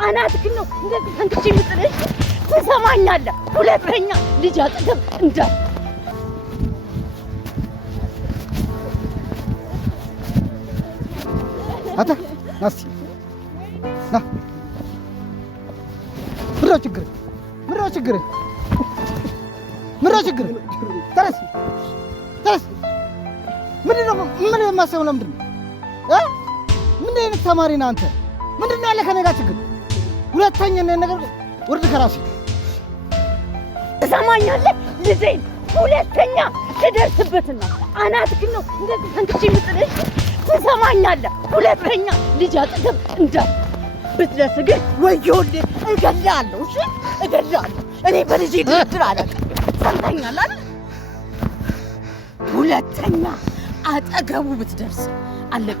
አናትህን ነው እንደዚህ ፈንክቼ የምጥልህ። ትሰማኛለህ? ሁለተኛ ልጅ አጠገብ እንዳል አታ ናሲ ና ምንድነው ችግር? ተነስ ምንድነው? ምን የማሰብ ነው? ምን አይነት ተማሪ ነህ አንተ? ምንድነው ያለ ከኔ ጋር ችግር? ሁለተኛ ነገር ወርድ ከራሴ ትሰማኛለህ? ልጄን ሁለተኛ ትደርስበትና አናትህን ነው እንደዚህ ፈንክቼ የምጥልህ። ትሰማኛለህ? ሁለተኛ ልጅ አጠገብ እንዳል ብትደርስ ግን ወዮልህ፣ እገልሃለሁ። እሺ እገልሃለሁ። እኔ በልጄ ድርድር አላውቅም። ሰምተኛል አይደል? ሁለተኛ አጠገቡ ብትደርስ አለቅ